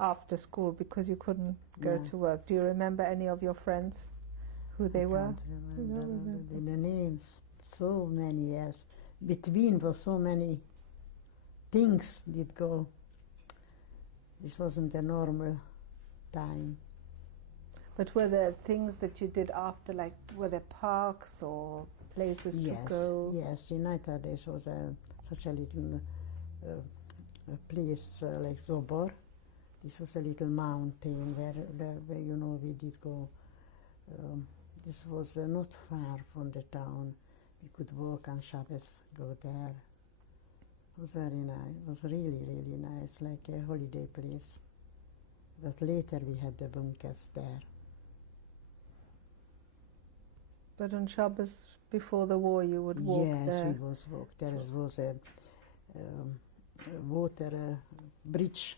after school because you couldn't go to work. Do you remember any of your friends, who they were? I can't remember the names. So many years. Between was so many things did go. This wasn't a normal time. But were there things that you did after, like, were there parks or places to go? Yes, in Naita there was such a little place like Zobor. This was a little mountain where you know, we did go. This was not far from the town. We could walk on Shabbos, go there. It was very nice. It was really, really nice, like a holiday place. But later we had the bunkers there. But on Shabbos before the war you would walk there? Yes, we was walk. There was a water bridge.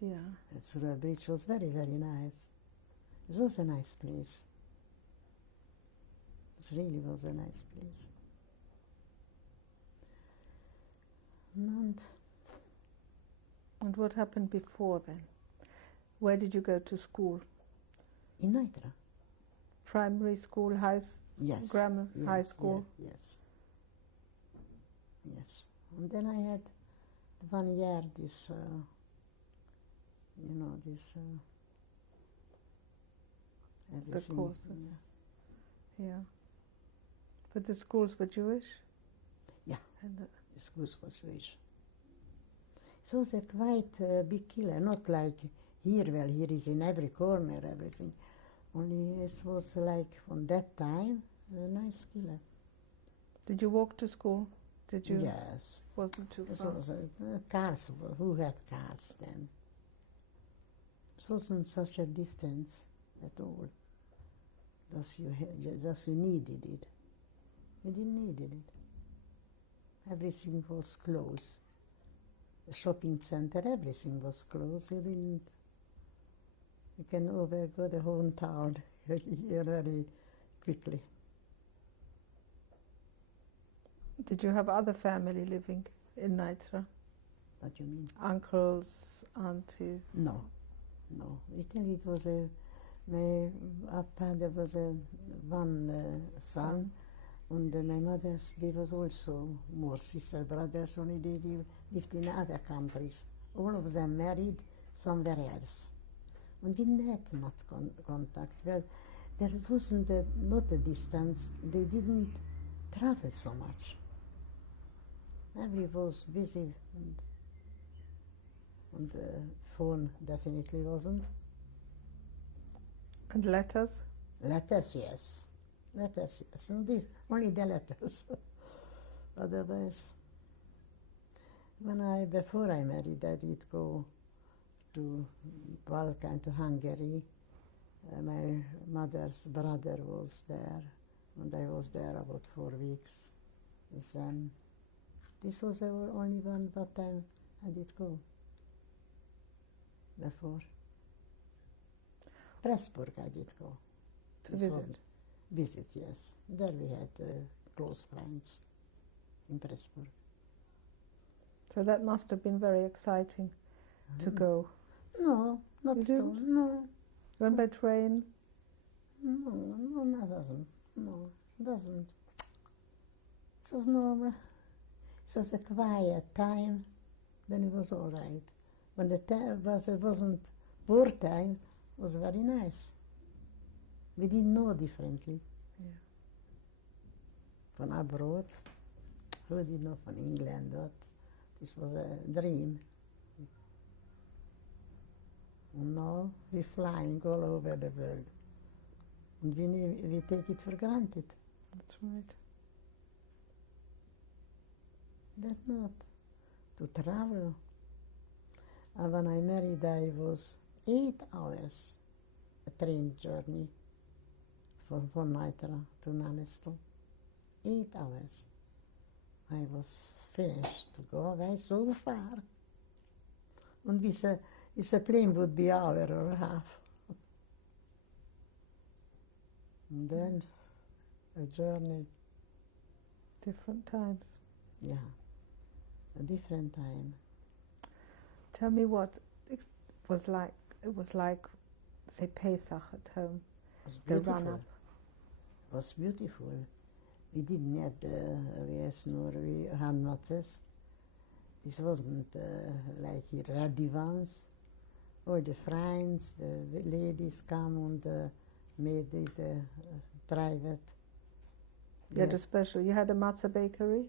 Yeah. Through a bridge. It was very, very nice. It was a nice place. It really was a nice place. And what happened before then? Where did you go to school? In Naitra. Primary school, grammar, high school? Yes. And then I had 1 year this, the courses. Yeah. But the schools were Jewish? Yeah, and the schools were Jewish. It was a quite big killer, not like here, well, here is in every corner, everything. Only it was like, from that time, a nice killer. Did you walk to school? Did you? Yes. Wasn't too far? It was cars, who had cars then? It wasn't such a distance at all. Just you needed it. You didn't need it. Everything was closed. The shopping center, everything was closed. You can overgo the whole town here very quickly. Did you have other family living in Naitra? What do you mean? Uncles, aunties? No. Italy, it was my father was one son, and my mother's, there was also more sister, brothers, only they lived in other countries. All of them married somewhere else. And we didn't have much contact. Well, there wasn't not a distance. They didn't travel so much. Everybody was busy, and the phone definitely wasn't. And letters? Letters, yes. And this, only the letters. Otherwise, before I married, I did go to Balkan, to Hungary. My mother's brother was there, and I was there about 4 weeks with them. This was the only one time I did go before. Pressburg I did go. To visit? Visit, yes. There we had close friends in Pressburg. So that must have been very exciting to go. No, not at all. No. Went by train? No, it doesn't. No, it doesn't. It was normal. It was a quiet time, then it was all right. When the time wasn't wartime, it was very nice. We didn't know differently. Yeah. From abroad, who did know from England, but this was a dream. And now we're flying all over the world. And we take it for granted. That's right. That's not to travel. And when I married, I was 8 hours a train journey from Naitra to Namesto. 8 hours. I was finished to go away so far. And this a plane would be an hour or a half. And then a journey. Different times. Yeah, a different time. Tell me what, it was like, say, Pesach at home. It was The beautiful. run-up. It was beautiful. We didn't have the handmatters. This wasn't like here ready ones. All the friends, the ladies come and made it private. You had a special, you had a matzah bakery?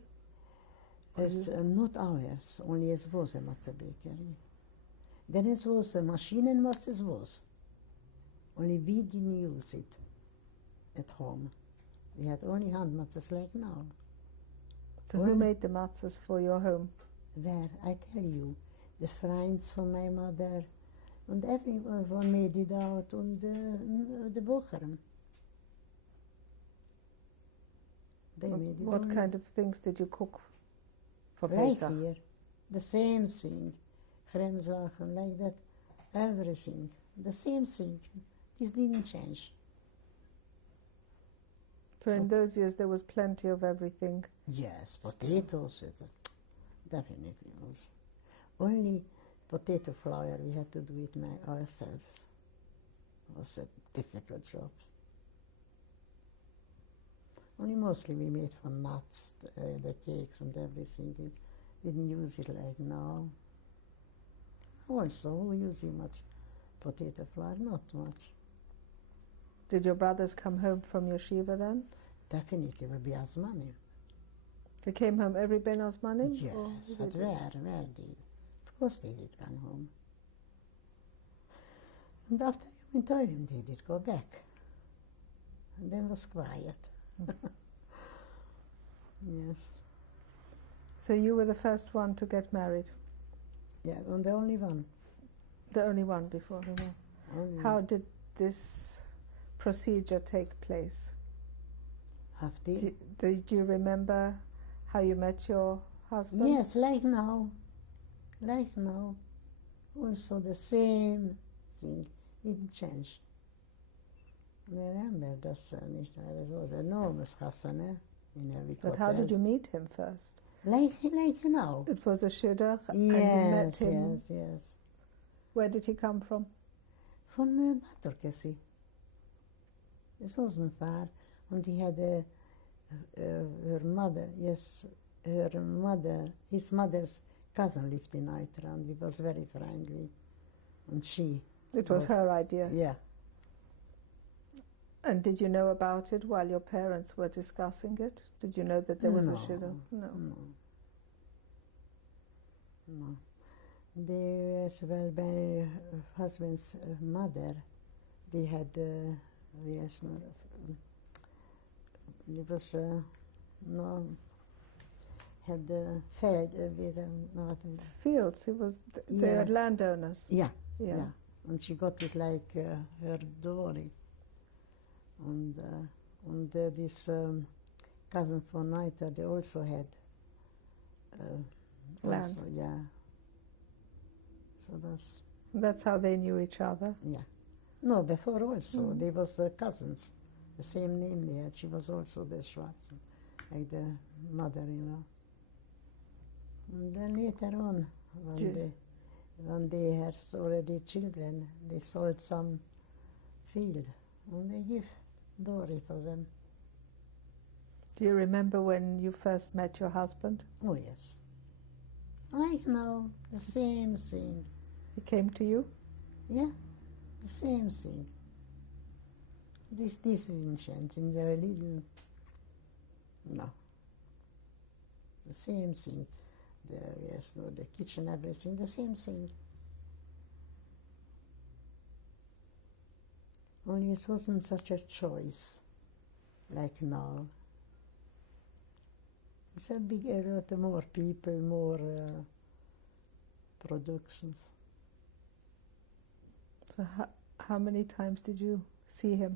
It's not ours, only it was a matzah bakery. Then it was a machine and what it was. Only we didn't use it at home. We had only hand matzahs like now. So who made the matzahs for your home? Where, I tell you, the friends from my mother, and everyone made it out, and the Bochum. They made it. What kind of things did you cook for right Pesach? here, the same thing, Chremslachen, like that, everything, the same thing. This didn't change. So in those years there was plenty of everything. Yes, potatoes, it definitely was. Only potato flour we had to do it ourselves. It was a difficult job. Only mostly we made for nuts, the cakes and everything. We didn't use it like now. Also, we using much potato flour, not much. Did your brothers come home from yeshiva then? Definitely would be as money. They came home every Ben Osmanim? Yes, at where they? Of course they did come home. And after Yom Tovim they did go back. And then was quiet. Yes. So you were the first one to get married? Yeah, and the only one. The only one before the war. Only How did this procedure take place? Hafti? Do you remember how you met your husband? Yes, like now. Like now. Also the same thing. Didn't change. I remember das nicht. It was enormous chasana in every But how did you meet him first? Like now. It was a shidduch and you met Yes, him. yes. Where did he come from? Von Batorkesi. This wasn't far. And he had her mother, his mother's cousin lived in Eitra, and he was very friendly. And she. It was her idea. Yeah. And did you know about it while your parents were discussing it? Did you know that there was a shidduch? No. They, as well, my husband's mother, they had, it was, had feld with Fields, it was, they Yeah. had landowners. Yeah. Yeah. And she got it like her Dory. And this cousin from Naita, they also had Land. also, yeah. So That's how they knew each other. yeah. No, before also, they was cousins. The same name they had. She was also the Schwarz, like the mother-in-law. And then later on, when they had already children, they sold some field, and they give Dory for them. Do you remember when you first met your husband? Oh, yes. Like now, the same thing. He came to you? Yeah, the same thing. This didn't change in the little. No. The same thing. The kitchen, everything, the same thing. Only it wasn't such a choice like now. It's a lot more people, more productions. So how many times did you see him?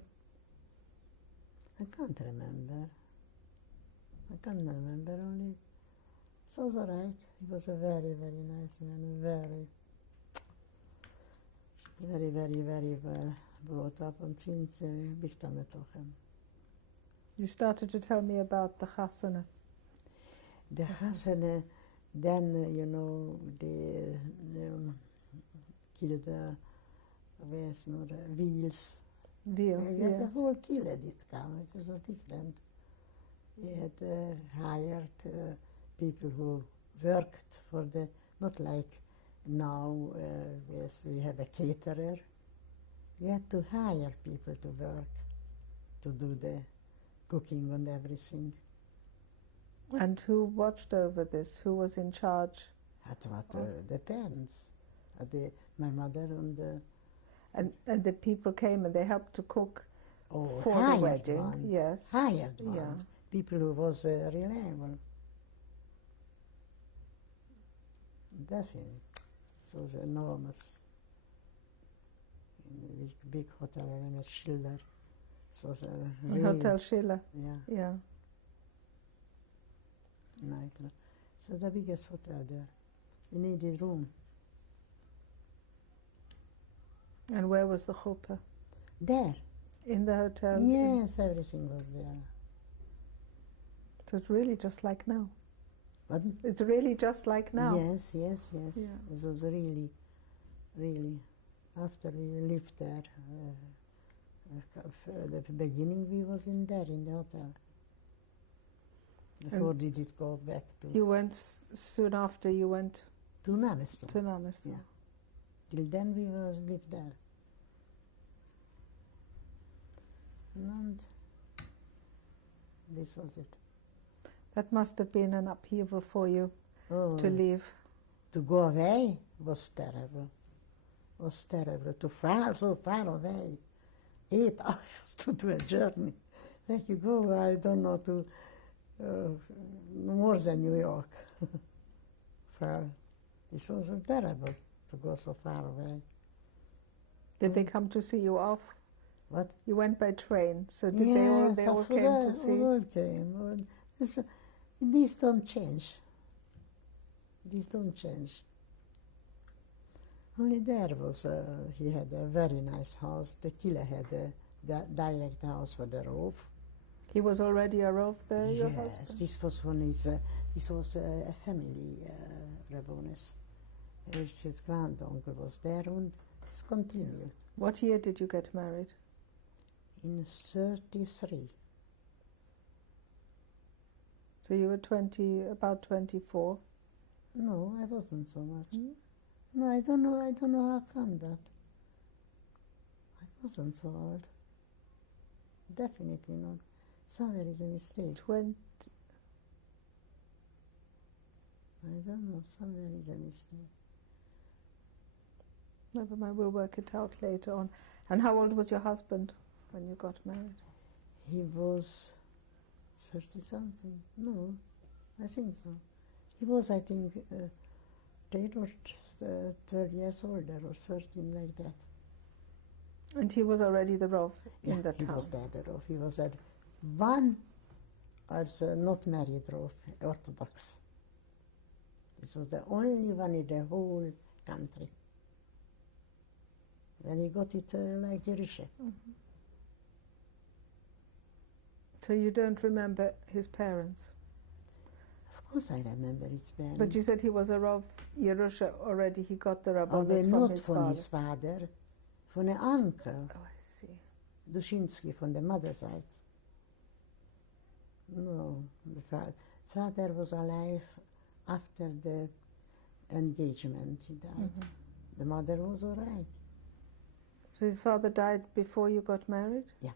I can't remember. Only it was all right. He was a very, very nice man, very well brought up, and since big time I talk him. You started to tell me about the chasana. The Hassan, then, the killed wheels. Veal, We had a yes. whole killer did come. It was different. We had hired people who worked for the, not like now, yes, we have a caterer. We had to hire people to work, to do the cooking and everything. And who watched over this? Who was in charge? The parents, my mother And the people came and they helped to cook for the hired wedding. one. Yes. Hired one. Yeah. People who was reliable. Definitely. So it was enormous. In a big hotel, I remember Schiller. So it was really, Hotel Schiller. yeah, Yeah. night. So the biggest hotel there. We needed room. And where was the chuppah? There. In the hotel? Yes, everything was there. So it's really just like now. But It's really just like now. yes, yes, yes. Yeah. It was really, really. After we lived there, the beginning we was in there in the hotel. Before did it go back to You went soon after you went Namiston. to Namiston. Yeah. Till then we was lived there. And this was it. That must have been an upheaval for you Oh, to leave. to go away was terrible. Was terrible. So far away. 8 hours to do a journey. Like you go, I don't know, to more than New York. Far. It was terrible to go so far away. Did they come to see you off? What? You went by train, so did Yes, they all came to see? all came. These don't change. These don't change. Only there was, he had a very nice house. The killer had a direct house for the roof. He was already a Rov there, your Yes, husband? this was when this was a family Rabones. His granduncle was there and it's continued. What year did you get married? In 33. So you were about 24. No, I wasn't so much. Hmm? No, I don't know how come that. I wasn't so old. Definitely not. Somewhere is a mistake. 20. I don't know, somewhere is a mistake. Never mind, we'll work it out later on. And how old was your husband when you got married? He was 30-something. No, I think so. He was, I think, 10 or 12 years older or 13, like that. And he was already the Rov in the he town. was there, the Rov. He was at one as not married Rov, Orthodox. This was the only one in the whole country. When he got it like Yerishe. Mm-hmm. So you don't remember his parents? Of course I remember his parents. But you said he was a Rov Yerusha already, he got the Oh, Rabbonis not from his from father. his father, from an uncle, Oh, I see. Dushinsky, from the mother's side. No, the father was alive after the engagement. He died. Mhm. The mother was all right. So his father died before you got married? Yes,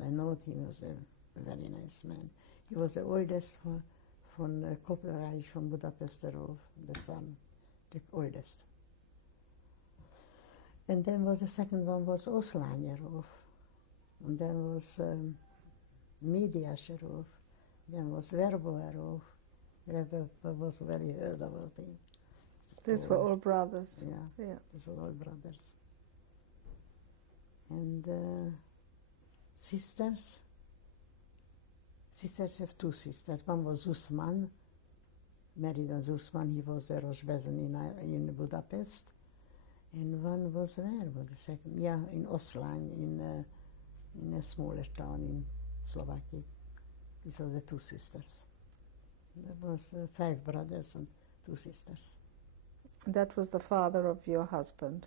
I know he was a very nice man. He was the oldest from Koperaj, from Budapest, the son, the oldest. And then was the second one was Oszlányerov. And then was Médiásrov. Then was Verboerov. Never was very heard about him. These were all brothers. Yeah, Yeah. these are all brothers. And sisters. Sisters have 2 sisters. One was Usman, married as Usman. He was the Rosh Bezen in Budapest. And one was where? Was the second? Yeah, in Oszlány, in a smaller town in Slovakia. These are the 2 sisters. There was 5 brothers and 2 sisters. That was the father of your husband,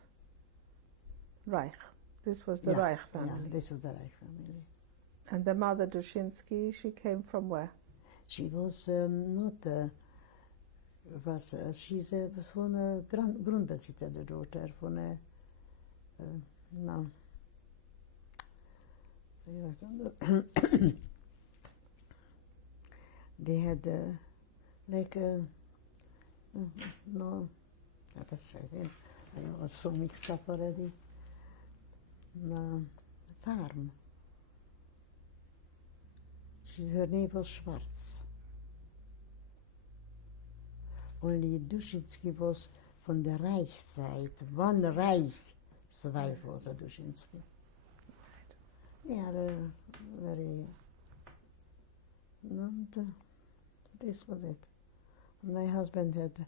Reich. This was the Reich family. Yeah, this was the Reich family. And the mother, Dushinsky, she came from where? She was she's van een grondbezitter, de dochter van een, nou, they had like no, that's it. I was so mixed up already. Farm. Her name was Schwarz. Only Dushinsky was from the Reich side. One Reich wife was a Dushinsky. They are very. And this was it. My husband had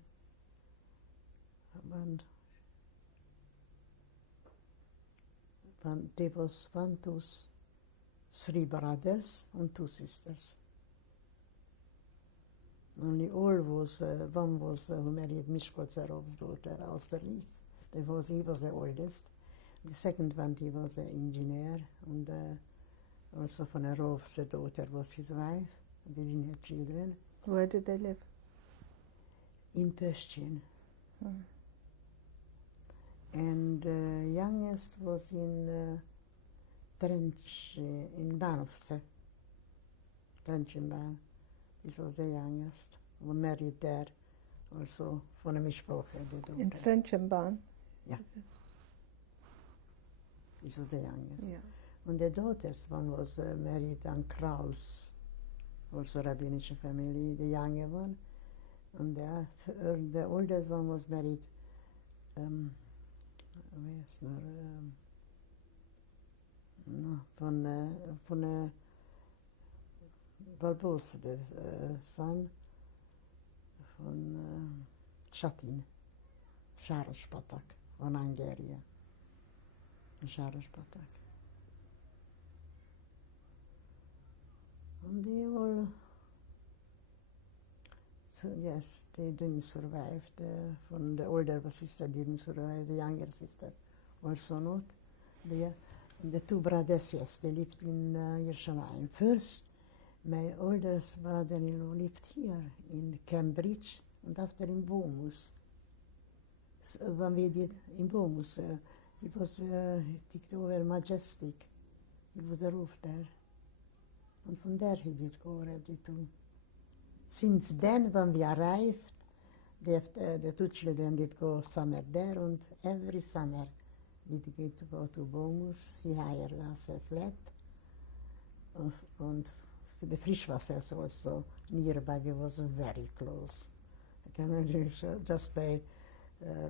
there was 3 brothers and 2 sisters. Only all was, one was who married Mishkoltsarov's daughter, Austerlitz. He was the oldest. The second one, he was an engineer, and also von a Rov's daughter was his wife. They didn't have children. Where did they live? In Pöschin. And youngest was in Trench, in Bahnhofse. Trenchenbahn. This was the youngest. We married there, also von a Mischproche, the daughter. In Trenchenbahn? Yeah. This was the youngest. Yeah. And the daughters, one was married on Kraus, also rabbinic family, the younger one. And the oldest one was married, von Barbaros, the son, von Chatin, Saraspatak, von Hungary, Saraspatak. And they all, so yes, they didn't survive. The older sister didn't survive, the younger sister also not. The 2 brothers, yes, they lived in Yerushalayim. First, my oldest brother-in-law lived here in Cambridge, and after in Bomus. So when we did in Bomus, he took over Majestic. It was a roof there. And from there he did go already too. Since then, when we arrived, the 2 children did go summer there, and every summer we did go to Bomus. He hired us a flat, and the Frischwasser also nearby. We was very close. I can remember just by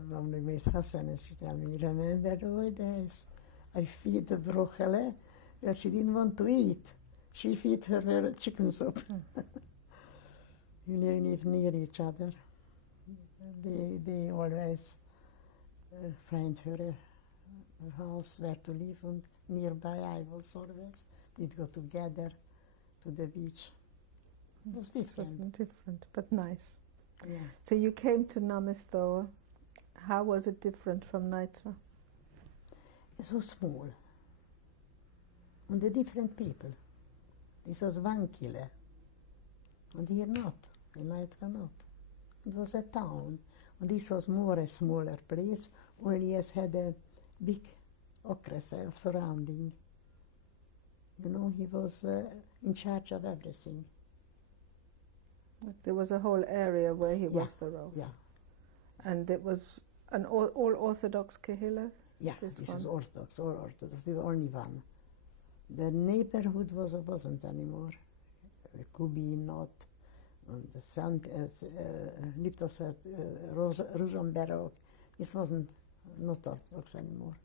when we met Hassan, and she told me, remember the old days? I feed the broccoli, but she didn't want to eat. She feed her chicken soup. You live near each other. They always find her a house where to live, and nearby I was always. Did go together to the beach. It was different. Different, but nice. Yeah. So you came to Namistoa. How was it different from Nitra? It was small. And the different people. This was one killer. And here not. In Nitra not. It was a town. And this was more a smaller place. Only it had a big okres of surrounding. You know, he was in charge of everything. There was a whole area where he was the Rav. Yeah. And it was an all Orthodox Kehillah? Yeah, this is Orthodox, all Orthodox. There was only one. The neighborhood wasn't anymore. Kubi not. And the son Liptos at Rosenberg. This wasn't not Orthodox anymore.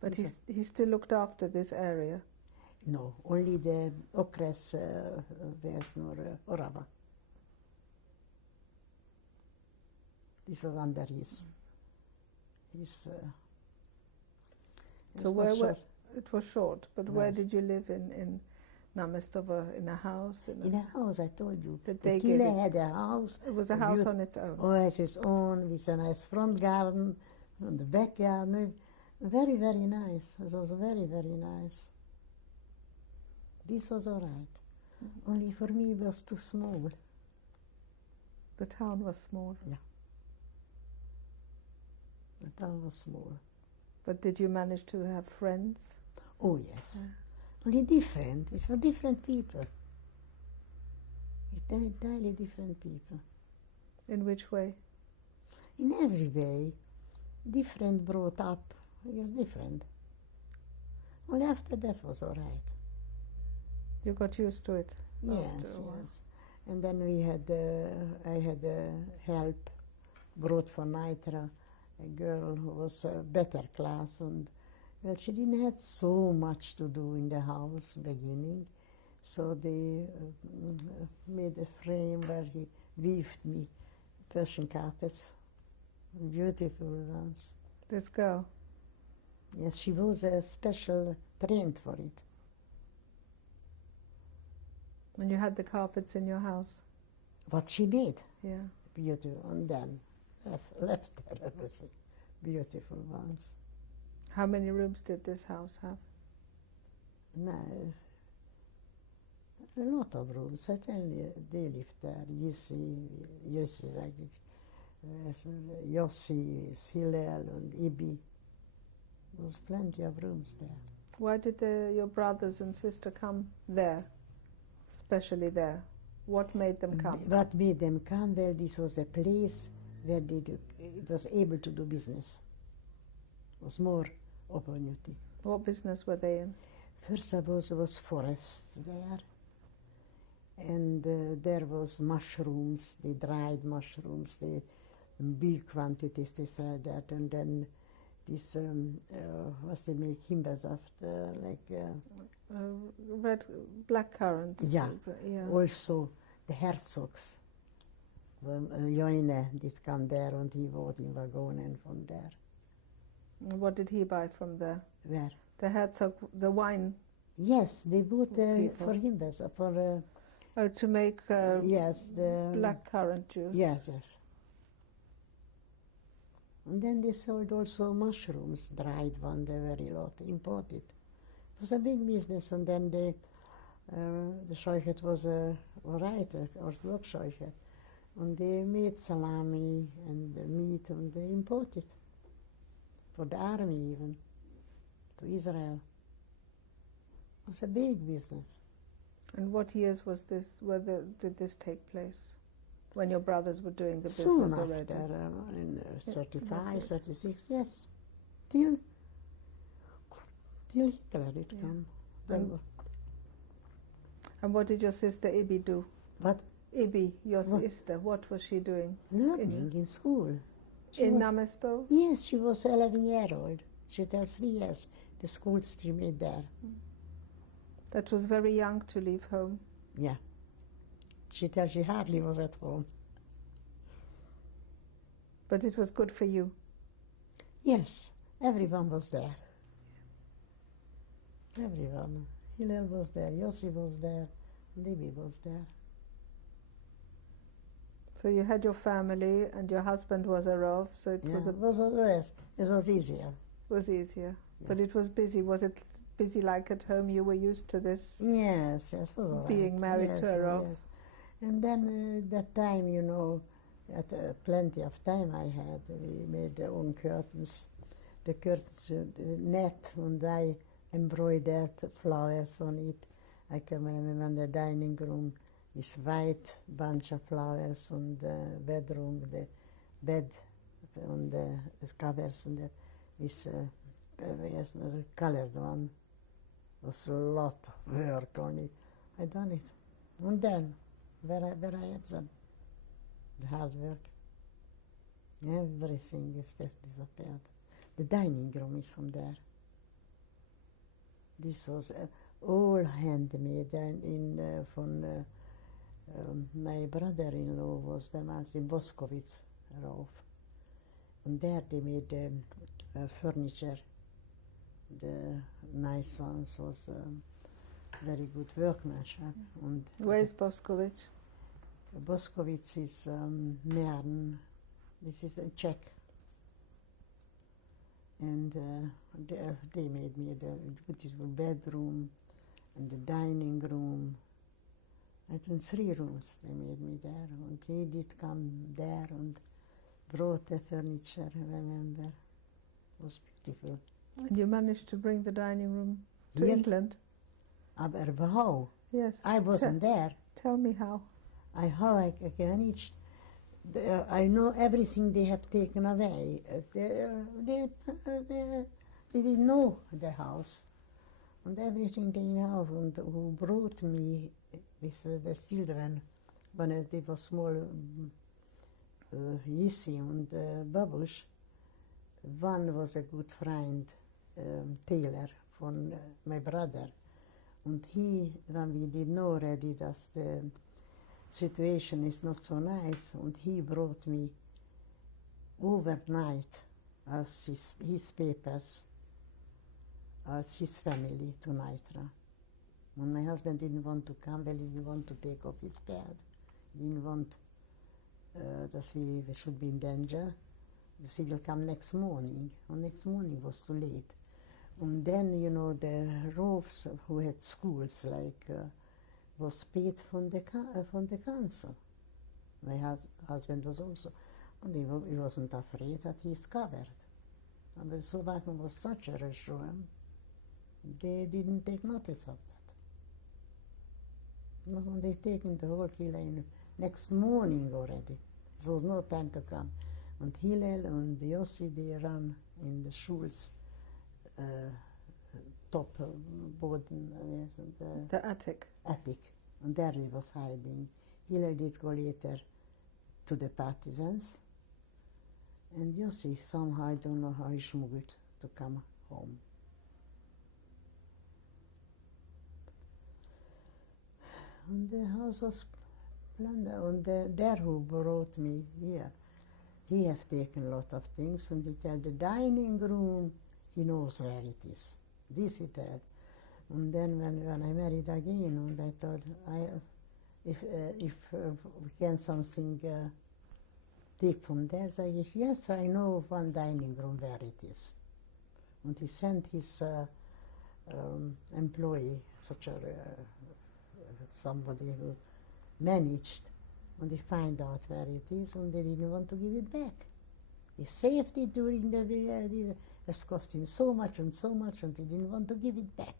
But he still looked after this area? No, only the okres Vesnor Orava. This was under his so where it was short, but where did you live in Namestova in a house? In a house, I told you. That The they gave Kille it. had a house. It was a house on its own. Oh, as its own, with a nice front garden, and the back garden. Very, very nice. It was very, very nice. This was all right. Only for me it was too small. The town was small. Yeah. The town was small. But did you manage to have friends? Oh, yes. Yeah. Only different. It's for different people. It's entirely different people. In which way? In every way. Different brought up. You're different. Only after that was all right. You got used to it? Yes, after a while. yes. And then we had, I had help brought from Nitra, a girl who was a better class, and well, she didn't have so much to do in the house beginning, so they made a frame where he weaved me Persian carpets, beautiful ones. This girl? Yes, she was special trained for it. And you had the carpets in your house? What she made, Yeah. beautiful, and then left her everything, beautiful ones. How many rooms did this house have? No, a lot of rooms. Certainly they lived there. Yossi, Hillel, and Ibi. There was plenty of rooms there. Why did your brothers and sister come there, especially there? What made them come? What made them come? Well, this was a place where they was able to do business. Was more opportunity. What business were they in? First of all, there was forests there, and there was mushrooms, the dried mushrooms, the big quantities they sell that, and then this, what they make himbas of, Red, black currants. Yeah. Yeah. also the herzogs. Joine did come there, and he bought in Wagonen from there. And what did he buy from there? Where? The Herzog, the wine. Yes, they bought People. for himbas, for, Oh, to make yes, the... black currant juice. Yes, yes. And then they sold also mushrooms, dried one, they very lot, imported. It was a big business, and then the Schweid was all right, Orthodox Schweid. And they made salami and the meat, and they imported for the army even, to Israel. It was a big business. And what years was this? Did this take place? When your brothers were doing the business Soon already? after, in 35, roughly. 36, yes. Till Hitler did Yeah. come. And what did your sister Ibi do? What? Ibi, your What? sister, what was she doing? Learning in school. She In was, Namestov? yes, she was 11 years old. She tells 3 years. The school she made there. That was very young to leave home. Yeah. She tells she hardly was at home. But it was good for you. Yes, everyone was there. Everyone. Hillel was there, Yossi was there, Libby was there. So you had your family and your husband was a Rav, so it Yeah, was it was easier. was easier. Yeah. But it was busy. Was it busy like at home? You were used to this? Yes, it was all right. Being married to a Rav. Yes. And then that time, you know, at plenty of time I had, we made our own curtains. The curtains, the net, and I embroidered flowers on it. I can remember in the dining room, this white bunch of flowers on the bedroom, the bed, on the covers, and this colored one. It was a lot of work on it. I done it. And then, where I have them, the hard work, everything is just disappeared. The dining room is from there. This was all handmade, and from my brother-in-law was the man in Boskowitz, Rauf. And there they made furniture. The nice ones was very good workmanship. And Where is Boskovic? Boskovic is Mähren. This is a Czech. And they made me the beautiful bedroom and the dining room. I think 3 rooms they made me there. And he did come there and brought the furniture, I remember. It was beautiful. And you managed to bring the dining room to Here? England? Aber how? Yes. I wasn't there. Tell me how. How I managed. I know everything they have taken away. They didn't know the house. And everything they know, and who brought me with the children when they were small, Yissi and Babush. One was a good friend, Taylor, from my brother. And he, when we didn't know already that the situation is not so nice, and he brought me overnight as his papers, as his family to Nitra. And my husband didn't want to come, well, he didn't want to take off his bed. He didn't want that we should be in danger. He will come next morning. And next morning was too late. And then, you know, the roofs who had schools, like, was paid from the council. My husband was also, and he wasn't afraid that he's covered. And the Slovakian was such a rush to him, they didn't take notice of that. No, they taken the whole Hillel next morning already. There was no time to come. And Hillel and Yossi, they ran in the schools, top Boden, The attic. Attic, and there he was hiding. Hillel did go later to the partisans, and Yossi somehow, I don't know how he smuggled to come home. And the house was plundered, and there who brought me here, he have taken a lot of things, and he tell the dining room, he knows where it is. This he tell. And then when I married again, and I thought, if we can something take from there, so I said, yes, I know one dining room where it is. And he sent his employee, such a somebody who managed, and they find out where it is, and they didn't want to give it back. They saved it during the war. It cost him so much, and they didn't want to give it back.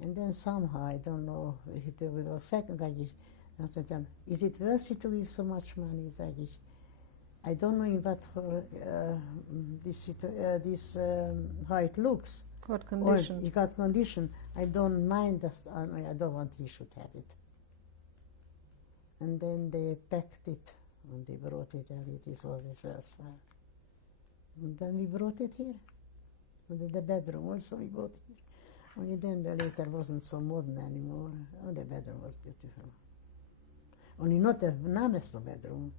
And then somehow, I don't know, with a second, I said, is it worth it to give so much money? I don't know in what for how it looks. What condition? Or what condition. I don't mind, I don't want he should have it. And then they packed it, and they brought it, and it was his first one. And then we brought it here. And the bedroom also we brought here. Only then the later wasn't so modern anymore. Oh, the bedroom was beautiful. Only not a Namesto bedroom.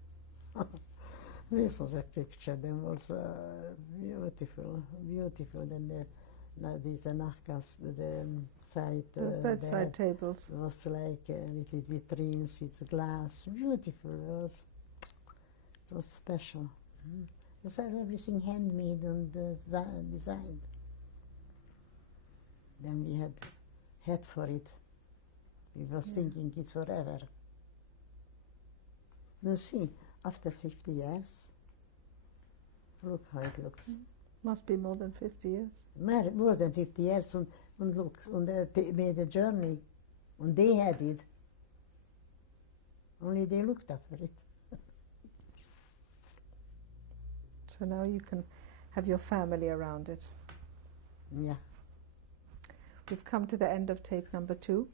This was a picture, then was beautiful, beautiful. Then these Nachkas, the side, the bedside tables. Was like little vitrines with glass, beautiful. It was so special. It was everything handmade and designed. Then we had hat for it. We was thinking it's forever. You see, after 50 years, look how it looks. Must be more than 50 years. More than 50 years, and look, and they made a journey, and they had it. Only they looked after it. So now you can have your family around it. Yeah. We've come to the end of tape number 2.